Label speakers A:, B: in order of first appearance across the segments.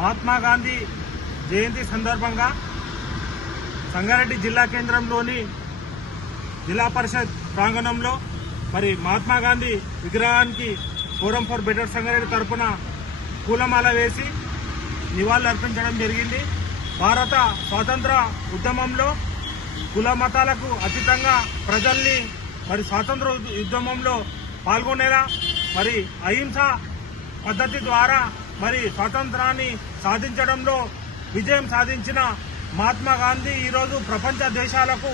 A: మహాత్మా గాంధీ జయంతి సందర్భంగా సంగారెడ్డి జిల్లా కేంద్రంలోని జిల్లా పరిషత్ ప్రాంగణంలో మరి మహాత్మా గాంధీ విగ్రహానికి ఫోరం ఫర్ బెటర్ సంగారెడ్డి తరపున పూలమాల వేసి నివాళులు అర్పించడం జరిగింది. భారత స్వాతంత్ర ఉద్యమంలో కుల మతాలకు అతీతంగా ప్రజల్ని మరి స్వాతంత్ర ఉద్- ఉద్యమంలో పాల్గొనేలా మరి అహింస పద్ధతి ద్వారా మరి స్వాతంత్రాన్ని సాధించడంలో విజయం సాధించిన మహాత్మా గాంధీ ఈరోజు ప్రపంచ దేశాలకు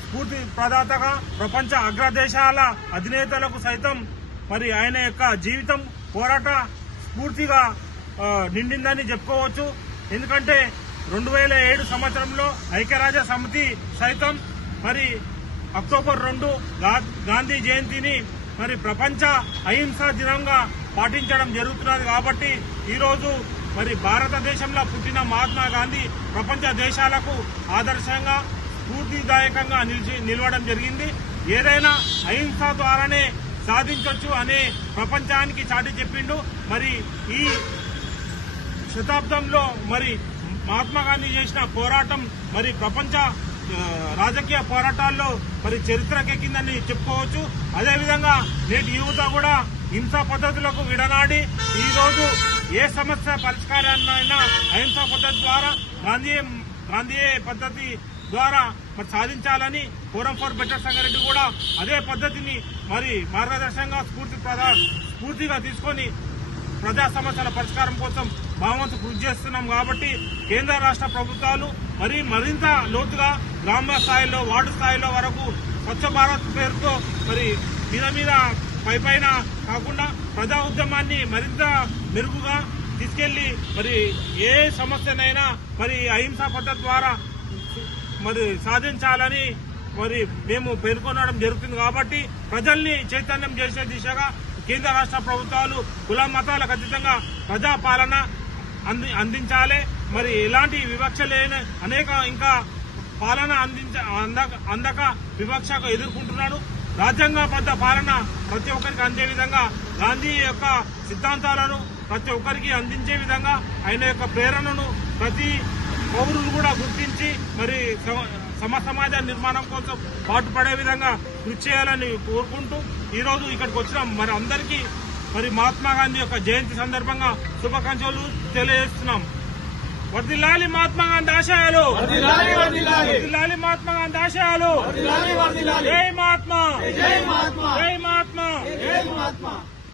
A: స్ఫూర్తి ప్రదాతగా ప్రపంచ అగ్రదేశాల అధినేతలకు సైతం మరి ఆయన యొక్క జీవితం పోరాట స్ఫూర్తిగా నిండిందని చెప్పుకోవచ్చు. ఎందుకంటే రెండు వేల ఏడు సంవత్సరంలో ఐక్యరాజ్య సమితి సైతం మరి అక్టోబర్ రెండు గా- గాంధీ జయంతిని మరి ప్రపంచ అహింసా దినంగా పాటించడం జరుగుతున్నది కాబట్టి ఈరోజు మరి భారతదేశంలో పుట్టిన మహాత్మా గాంధీ ప్రపంచ దేశాలకు ఆదర్శంగా స్ఫూర్తిదాయకంగా నిలిచి నిలవడం జరిగింది. ఏదైనా అహింస ద్వారానే సాధించవచ్చు అనే ప్రపంచానికి చాటి చెప్పిండు. మరి ఈ శతాబ్దంలో మరి మహాత్మా గాంధీ చేసిన పోరాటం మరి ప్రపంచ రాజకీయ పోరాటాల్లో మరి చరిత్రకెక్కిందని చెప్పుకోవచ్చు. అదేవిధంగా నేటి యువత కూడా హింసా పద్ధతులకు విడనాడి ఈ రోజు ఏ సమస్య పరిష్కారాన్నైనా అహింసా పద్ధతి ద్వారా గాంధీ గాంధీ పద్ధతి ద్వారా మరి సాధించాలని ఫోరం ఫర్ బెటర్ సంగారెడ్డి కూడా అదే పద్ధతిని మరి మార్గదర్శకంగా స్ఫూర్తి ప్రదా స్ఫూర్తిగా తీసుకొని ప్రజా సమస్యల పరిష్కారం కోసం భావంతు కృషి చేస్తున్నాం కాబట్టి కేంద్ర రాష్ట్ర ప్రభుత్వాలు మరి మరింత లోతుగా గ్రామ స్థాయిలో వార్డు స్థాయిలో వరకు స్వచ్ఛ భారత్ పేరుతో మరి మీద మీద పై పైన కాకుండా ప్రజా ఉద్యమాన్ని మరింత మెరుగుగా తీసుకెళ్ళి మరి ఏ సమస్యనైనా మరి అహింసా పద్ధతి ద్వారా మరి సాధించాలని మరి మేము పేర్కొనడం జరుగుతుంది కాబట్టి ప్రజల్ని చైతన్యం చేసే దిశగా కేంద్ర రాష్ట్ర ప్రభుత్వాలు కుల మతాలకు అతీతంగా ప్రజా పాలన అంది అందించాలి. మరి ఎలాంటి వివక్ష లేని అనేక ఇంకా పాలన అందించ అందక అందక వివక్షకు ఎదుర్కొంటున్నాడు. రాజ్యాంగబద్ధ పాలన ప్రతి ఒక్కరికి అందే విధంగా గాంధీ యొక్క సిద్ధాంతాలను ప్రతి ఒక్కరికి అందించే విధంగా ఆయన యొక్క ప్రేరణను ప్రతి పౌరులు కూడా గుర్తించి మరి సమ- సమ సమాజ నిర్మాణం కోసం పాటుపడే విధంగా కృషి చేయాలని కోరుకుంటూ ఈ రోజు ఇక్కడికి వచ్చినాం మరి అందరికీ మరి మహాత్మా గాంధీ యొక్క జయంతి సందర్భంగా శుభాకాంక్షలు తెలియజేస్తున్నాం. వర్దిల్లాలి మహాత్మా గాంధీ ఆశయాలు. వర్దిల్లాలి మహాత్మా గాంధీ ఆశయాలు.
B: జై మహాత్మా.
A: జై మహాత్మా.
B: జై మహాత్మా.